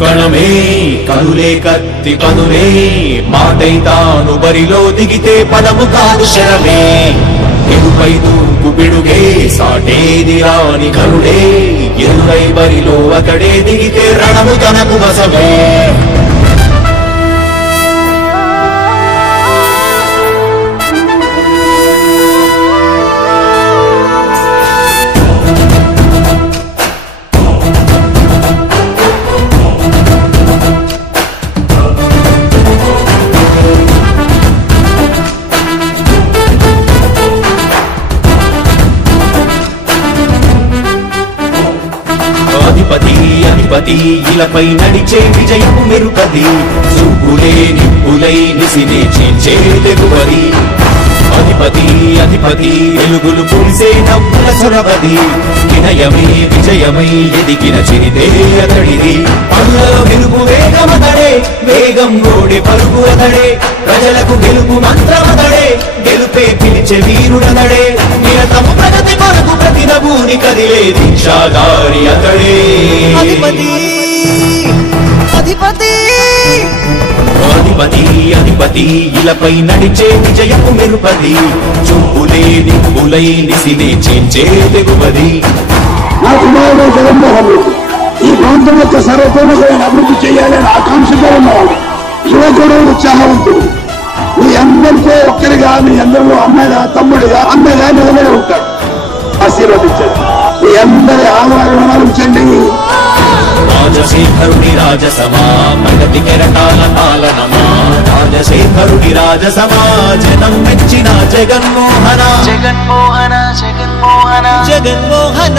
కణమే కనులే కత్తి కనులే మాటై తాను బరిలో దిగితే పదము కాదు శరమే ఎదుపై దూకు పిడుగే సాటేది రాని కరుడే ఎదురై బరిలో అతడే దిగితే రణము తనకు వసమే అధిపతి ఇలపై నడిచే విజయము మెరుపది చూపులే నిప్పులై నిసినే చీల్చే తెగువది అధిపతి వెలుగులు పూసే నవ్వుల చొరవది వినయమే విజయమై ఎదిగిన చిరితే అతడిది పనులలో వెలుగు వేగమతడే వేగం గోడే పరుగు అతడే ప్రజలకు గెలుపు మంత్రమతడే గెలుపే పిలిచే వీరుడతడే నిరతము ప్రగతి కొరకు ప్రతి నభూని కదిలే దీక్షాధారి అతడే అధిపతి ఇలపై నడిచే విజయపు మెరుపది చూపులే నిప్పులై నిసినే చీల్చే తెగువది నా కుమారుడు జగన్మోహన్ రెడ్డి ఈ ప్రాంతం యొక్క సర్వతోముఖమైన అభివృద్ధి చేయాలని ఆకాంక్షగా ఉన్నవాడు యువకుడు ఉత్సాహవంతుడు మీ అందరితో ఒక్కరిగా మీ అందరిలో అన్నగా తమ్ముడిగా అన్నగా నిలబడి ఉంటాడు ఆశీర్వదించండి మీ అందరి ఆహ్వానించండి రాజశేఖరుడి రాజసమా ప్రగతి కెరటాల పాలనమా రాజశేఖరుడి రాజసమా జనం మెచ్చిన జగన్మోహన జగన్మోహన జగన్మోహన జగన్మోహన